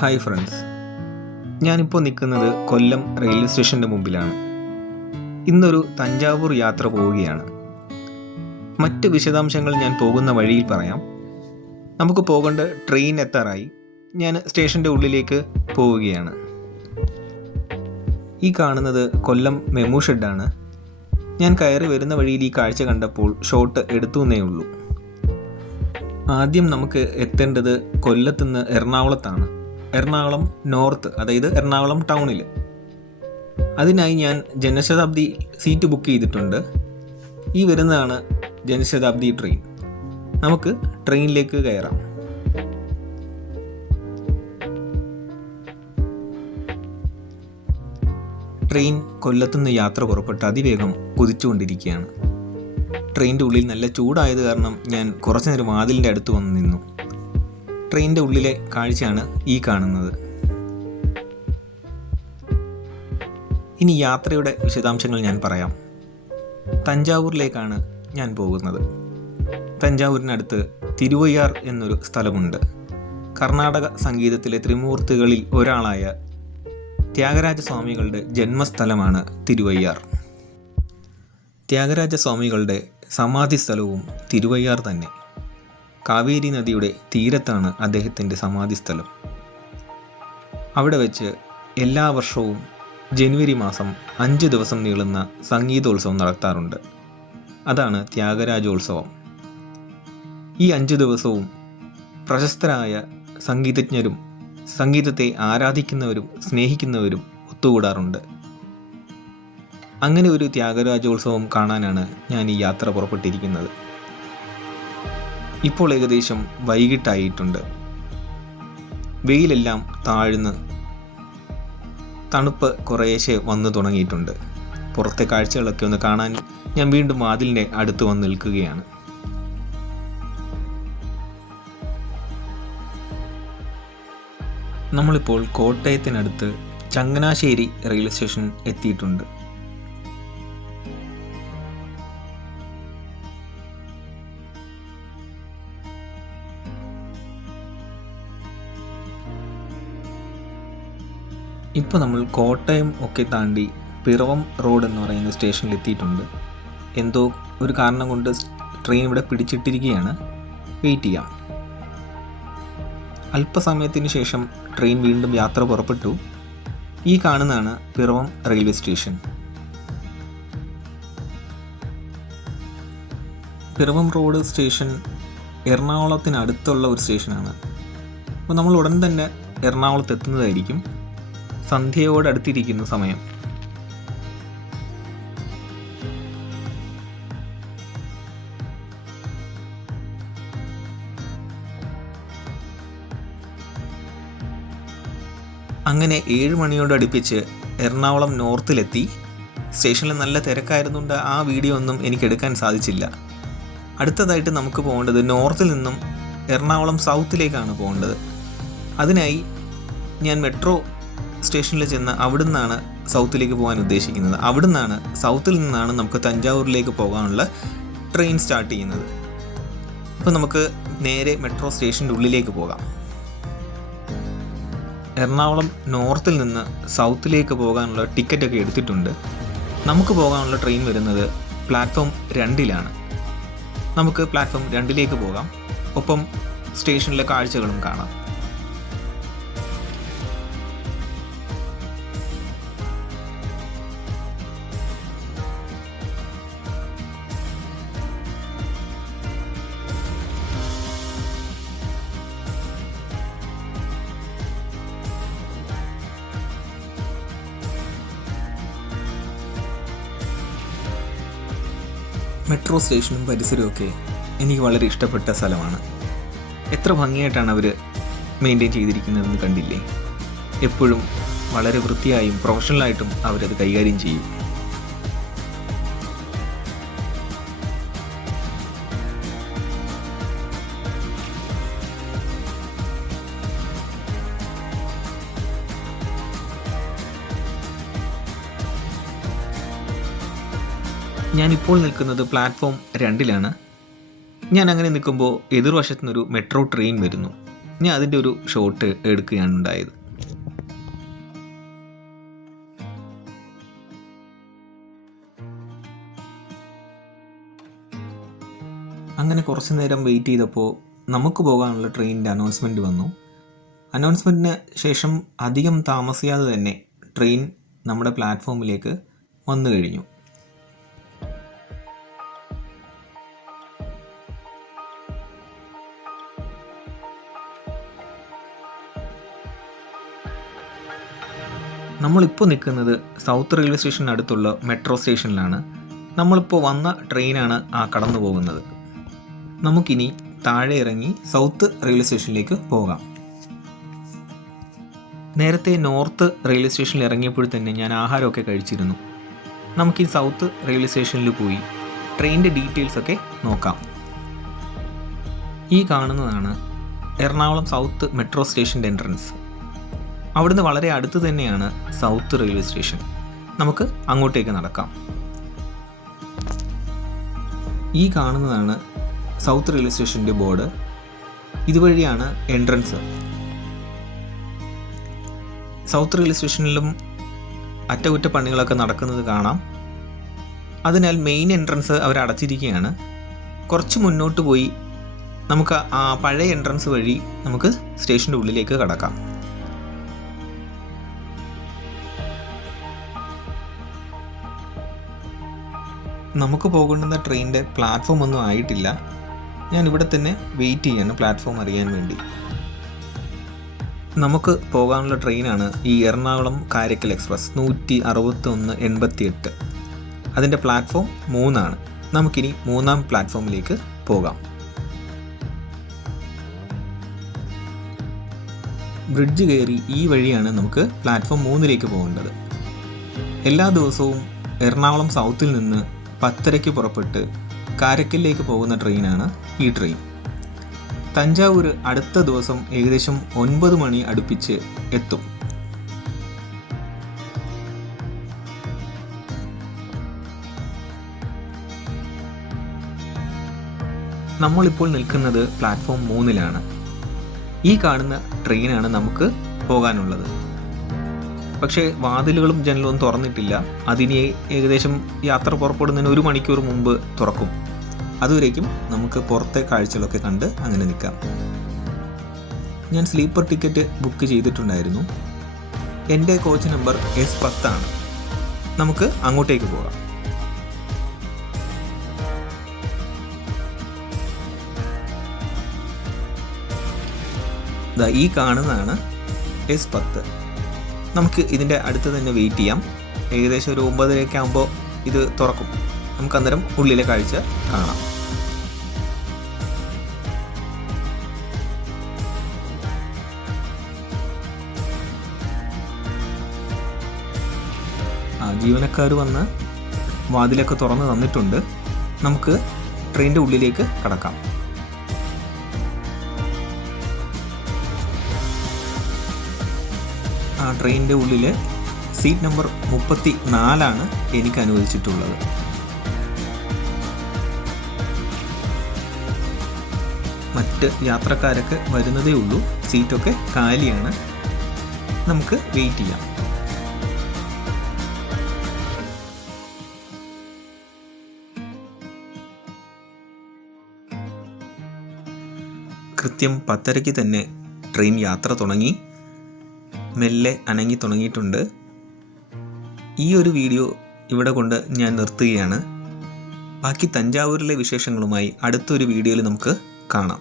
Hi friends, ഞാനിപ്പോൾ നിൽക്കുന്നത് കൊല്ലം railway സ്റ്റേഷൻ്റെ മുമ്പിലാണ്. ഇന്നൊരു തഞ്ചാവൂർ യാത്ര പോവുകയാണ്. മറ്റ് വിശദാംശങ്ങൾ ഞാൻ പോകുന്ന വഴിയിൽ പറയാം. നമുക്ക് പോകേണ്ട ട്രെയിൻ എത്താറായി. ഞാൻ സ്റ്റേഷൻ്റെ ഉള്ളിലേക്ക് പോവുകയാണ്. ഈ കാണുന്നത് കൊല്ലം മെമു ഷെഡാണ്. ഞാൻ കയറി വരുന്ന വഴിയിൽ ഈ കാഴ്ച കണ്ടപ്പോൾ ഷോട്ട് എടുത്തു എന്നേ ഉള്ളൂ. ആദ്യം നമുക്ക് എത്തേണ്ടത് കൊല്ലത്തുനിന്ന് എറണാകുളത്താണ്. എറണാകുളം നോർത്ത്, അതായത് എറണാകുളം ടൗണിൽ. അതിനായി ഞാൻ ജനശതാബ്ദി സീറ്റ് ബുക്ക് ചെയ്തിട്ടുണ്ട്. ഈ വരുന്നതാണ് ജനശതാബ്ദി ട്രെയിൻ. നമുക്ക് ട്രെയിനിലേക്ക് കയറാം. ട്രെയിൻ കൊല്ലത്തുനിന്ന് യാത്ര പുറപ്പെട്ട് അതിവേഗം കുതിച്ചുകൊണ്ടിരിക്കുകയാണ്. ട്രെയിനിൻ്റെ ഉള്ളിൽ നല്ല ചൂടായത് കാരണം ഞാൻ കുറച്ചു നേരം വാതിലിൻ്റെ അടുത്ത് വന്ന് നിന്നു. ട്രെയിനിൻ്റെ ഉള്ളിലെ കാഴ്ചയാണ് ഈ കാണുന്നത്. ഇനി യാത്രയുടെ വിശദാംശങ്ങൾ ഞാൻ പറയാം. തഞ്ചാവൂരിലേക്കാണ് ഞാൻ പോകുന്നത്. തഞ്ചാവൂരിനടുത്ത് തിരുവയ്യാർ എന്നൊരു സ്ഥലമുണ്ട്. കർണാടക സംഗീതത്തിലെ ത്രിമൂർത്തികളിൽ ഒരാളായ ത്യാഗരാജസ്വാമികളുടെ ജന്മസ്ഥലമാണ് തിരുവയ്യാർ. ത്യാഗരാജസ്വാമികളുടെ സമാധി സ്ഥലവും തിരുവയ്യാർ തന്നെ. കാവേരി നദിയുടെ തീരത്താണ് അദ്ദേഹത്തിൻ്റെ സമാധിസ്ഥലം. അവിടെ വെച്ച് എല്ലാ വർഷവും ജനുവരി മാസം 5 ദിവസം നീളുന്ന സംഗീതോത്സവം നടത്താറുണ്ട്. അതാണ് ത്യാഗരാജോത്സവം. ഈ 5 ദിവസവും പ്രശസ്തരായ സംഗീതജ്ഞരും സംഗീതത്തെ ആരാധിക്കുന്നവരും സ്നേഹിക്കുന്നവരും ഒത്തുകൂടാറുണ്ട്. അങ്ങനെ ഒരു ത്യാഗരാജോത്സവം കാണാനാണ് ഞാൻ ഈ യാത്ര പുറപ്പെട്ടിരിക്കുന്നത്. ഇപ്പോൾ ഏകദേശം വൈകിട്ടായിട്ടുണ്ട്. വെയിലെല്ലാം താഴ്ന്ന് തണുപ്പ് കുറേശ്ശെ വന്നു തുടങ്ങിയിട്ടുണ്ട്. പുറത്തെ കാഴ്ചകളൊക്കെ ഒന്ന് കാണാൻ ഞാൻ വീണ്ടും വാതിലിൻ്റെ അടുത്ത് വന്ന് നിൽക്കുകയാണ്. നമ്മളിപ്പോൾ കോട്ടയത്തിനടുത്ത് ചങ്ങനാശ്ശേരി റെയിൽവേ സ്റ്റേഷൻ എത്തിയിട്ടുണ്ട്. ഇപ്പോൾ നമ്മൾ കോട്ടയം ഒക്കെ താണ്ടി പിറവം റോഡ് എന്ന് പറയുന്ന സ്റ്റേഷനിൽ എത്തിയിട്ടുണ്ട്. എന്തോ ഒരു കാരണം കൊണ്ട് ട്രെയിൻ ഇവിടെ പിടിച്ചിട്ടിരിക്കുകയാണ്. വെയിറ്റ് ചെയ്യാം. അല്പസമയത്തിന് ശേഷം ട്രെയിൻ വീണ്ടും യാത്ര പുറപ്പെട്ടു. ഈ കാണുന്നതാണ് Piravam railway station. Piravam road station എറണാകുളത്തിനടുത്തുള്ള ഒരു സ്റ്റേഷനാണ്. അപ്പോൾ നമ്മൾ ഉടൻ തന്നെ എറണാകുളത്ത് എത്തുന്നതായിരിക്കും. സന്ധ്യയോടടുത്തിരിക്കുന്ന സമയം. അങ്ങനെ 7 മണിയോടടുപ്പിച്ച് എറണാകുളം നോർത്തിലെത്തി. സ്റ്റേഷനിൽ നല്ല തിരക്കായിരുന്നുകൊണ്ട് ആ വീഡിയോ ഒന്നും എനിക്ക് എടുക്കാൻ സാധിച്ചില്ല. അടുത്തതായിട്ട് നമുക്ക് പോകേണ്ടത് നോർത്തിൽ നിന്നും എറണാകുളം സൗത്തിലേക്കാണ് പോകേണ്ടത്. അതിനായി ഞാൻ മെട്രോ സ്റ്റേഷനിൽ ചെന്ന് അവിടുന്നാണ് സൗത്തിലേക്ക് പോകാൻ ഉദ്ദേശിക്കുന്നത്. അവിടുന്നാണ്, സൗത്തിൽ നിന്നാണ് നമുക്ക് തഞ്ചാവൂരിലേക്ക് പോകാനുള്ള ട്രെയിൻ സ്റ്റാർട്ട് ചെയ്യുന്നത്. അപ്പോൾ നമുക്ക് നേരെ മെട്രോ സ്റ്റേഷൻ്റെ ഉള്ളിലേക്ക് പോകാം. എറണാകുളം നോർത്തിൽ നിന്ന് സൗത്തിലേക്ക് പോകാനുള്ള ടിക്കറ്റൊക്കെ എടുത്തിട്ടുണ്ട്. നമുക്ക് പോകാനുള്ള ട്രെയിൻ വരുന്നത് പ്ലാറ്റ്ഫോം 2-ലാണ്. നമുക്ക് പ്ലാറ്റ്ഫോം 2-ലേക്ക് പോകാം. ഒപ്പം സ്റ്റേഷനിലെ കാഴ്ചകളും കാണാം. മെട്രോ സ്റ്റേഷനും പരിസരമൊക്കെ എനിക്ക് വളരെ ഇഷ്ടപ്പെട്ട സ്ഥലമാണ്. എത്ര ഭംഗിയായിട്ടാണ് അവർ മെയിൻറ്റെയിൻ ചെയ്തിരിക്കുന്നതെന്ന് കണ്ടില്ലേ? എപ്പോഴും വളരെ വൃത്തിയായും പ്രൊഫഷണലായിട്ടും അവരത് കൈകാര്യം ചെയ്യും. ഞാനിപ്പോൾ നിൽക്കുന്നത് പ്ലാറ്റ്ഫോം 2-ലാണ്. ഞാൻ അങ്ങനെ നിൽക്കുമ്പോൾ എതിർവശത്തു നിന്നൊരു മെട്രോ ട്രെയിൻ വരുന്നു. ഞാൻ അതിൻ്റെ ഒരു ഷോട്ട് എടുക്കുകയാണ് ഉണ്ടായത്. അങ്ങനെ കുറച്ച് നേരം വെയിറ്റ് ചെയ്തപ്പോൾ നമുക്ക് പോകാനുള്ള ട്രെയിനിൻ്റെ അനൗൺസ്മെൻറ്റ് വന്നു. അനൗൺസ്മെൻറ്റിന് ശേഷം അധികം താമസിയാതെ തന്നെ ട്രെയിൻ നമ്മുടെ പ്ലാറ്റ്ഫോമിലേക്ക് വന്നു കഴിഞ്ഞു. നമ്മളിപ്പോൾ നിൽക്കുന്നത് സൗത്ത് റെയിൽവേ സ്റ്റേഷന് അടുത്തുള്ള മെട്രോ സ്റ്റേഷനിലാണ്. നമ്മളിപ്പോൾ വന്ന ട്രെയിനാണ് ആ കടന്നു പോകുന്നത്. നമുക്കിനി താഴെ ഇറങ്ങി സൗത്ത് റെയിൽവേ സ്റ്റേഷനിലേക്ക് പോകാം. നേരത്തെ നോർത്ത് റെയിൽവേ സ്റ്റേഷനിൽ ഇറങ്ങിയപ്പോൾ തന്നെ ഞാൻ ആഹാരമൊക്കെ കഴിച്ചിരുന്നു. നമുക്ക് ഈ സൗത്ത് റെയിൽവേ സ്റ്റേഷനിൽ പോയി ട്രെയിനിൻ്റെ ഡീറ്റെയിൽസൊക്കെ നോക്കാം. ഈ കാണുന്നതാണ് എറണാകുളം സൗത്ത് മെട്രോ സ്റ്റേഷൻ്റെ എൻട്രൻസ്. അവിടുന്ന് വളരെ അടുത്ത് തന്നെയാണ് സൗത്ത് റെയിൽവേ സ്റ്റേഷൻ. നമുക്ക് അങ്ങോട്ടേക്ക് നടക്കാം. ഈ കാണുന്നതാണ് സൗത്ത് റെയിൽവേ സ്റ്റേഷൻ്റെ ബോർഡ്. ഇതുവഴിയാണ് എൻട്രൻസ്. സൗത്ത് റെയിൽവേ സ്റ്റേഷനിലും അറ്റകുറ്റപ്പണികളൊക്കെ നടക്കുന്നത് കാണാം. അതിനാൽ മെയിൻ എൻട്രൻസ് അവർ അടച്ചിരിക്കുകയാണ്. കുറച്ച് മുന്നോട്ട് പോയി നമുക്ക് ആ പഴയ എൻട്രൻസ് വഴി നമുക്ക് സ്റ്റേഷൻ്റെ ഉള്ളിലേക്ക് കടക്കാം. നമുക്ക് പോകേണ്ടുന്ന ട്രെയിനിൻ്റെ പ്ലാറ്റ്ഫോം ഒന്നും ആയിട്ടില്ല. ഞാൻ ഇവിടെ തന്നെ വെയിറ്റ് ചെയ്യാണ് പ്ലാറ്റ്ഫോം അറിയാൻ വേണ്ടി. നമുക്ക് പോകാനുള്ള ട്രെയിനാണ് ഈ എറണാകുളം കാരക്കൽ എക്സ്പ്രസ് 161-88. അതിൻ്റെ പ്ലാറ്റ്ഫോം 3 നമുക്കിനി 3ാം പ്ലാറ്റ്ഫോമിലേക്ക് പോകാം. ബ്രിഡ്ജ് കയറി ഈ വഴിയാണ് നമുക്ക് പ്ലാറ്റ്ഫോം 3ലേക്ക് പോകേണ്ടത്. എല്ലാ ദിവസവും എറണാകുളം സൗത്തിൽ നിന്ന് 10:30 പുറപ്പെട്ട് കാരക്കലിലേക്ക് പോകുന്ന ട്രെയിനാണ് ഈ ട്രെയിൻ. തഞ്ചാവൂർ അടുത്ത ദിവസം ഏകദേശം 9 മണി അടുപ്പിച്ച് എത്തും. നമ്മളിപ്പോൾ നിൽക്കുന്നത് പ്ലാറ്റ്ഫോം 3ലാണ്. ഈ കാണുന്ന ട്രെയിനാണ് നമുക്ക് പോകാനുള്ളത്. പക്ഷേ വാതിലുകളും ജനലും തുറന്നിട്ടില്ല. അതിന് ഏകദേശം യാത്ര പുറപ്പെടുന്നതിന് 1 മണിക്കൂർ മുമ്പ് തുറക്കും. അതുവരേക്കും നമുക്ക് പുറത്തെ കാഴ്ചകളൊക്കെ കണ്ട് അങ്ങനെ നിൽക്കാം. ഞാൻ സ്ലീപ്പർ ടിക്കറ്റ് ബുക്ക് ചെയ്തിട്ടുണ്ടായിരുന്നു. എൻ്റെ കോച്ച് നമ്പർ S10 ആണ്. നമുക്ക് അങ്ങോട്ടേക്ക് പോകാം. ഈ കാണുന്നതാണ് S10. നമുക്ക് ഇതിൻ്റെ അടുത്ത് തന്നെ വെയിറ്റ് ചെയ്യാം. ഏകദേശം ഒരു 9:30 ആകുമ്പോൾ ഇത് തുറക്കും. നമുക്ക് അന്നേരം ഉള്ളിലെ കാഴ്ച കാണാം. ജീവനക്കാർ വന്ന് വാതിലൊക്കെ തുറന്ന് തന്നിട്ടുണ്ട്. നമുക്ക് ട്രെയിനിൻ്റെ ഉള്ളിലേക്ക് കടക്കാം. ട്രെയിനിൻ്റെ ഉള്ളിൽ സീറ്റ് നമ്പർ 34 എനിക്ക് അനുവദിച്ചിട്ടുള്ളത്. മറ്റ് യാത്രക്കാരൊക്കെ വരുന്നതേ ഉള്ളൂ. സീറ്റൊക്കെ കാലിയാണ്. നമുക്ക് വെയിറ്റ് ചെയ്യാം. കൃത്യം 10:30 തന്നെ ട്രെയിൻ യാത്ര തുടങ്ങി. മെല്ലെ അനങ്ങി തുടങ്ങിയിട്ടുണ്ട്. ഈ ഒരു വീഡിയോ ഇവിടെ കൊണ്ട് ഞാൻ നിർത്തുകയാണ്. ബാക്കി തഞ്ചാവൂരിലെ വിശേഷങ്ങളുമായി അടുത്തൊരു വീഡിയോയിൽ നമുക്ക് കാണാം.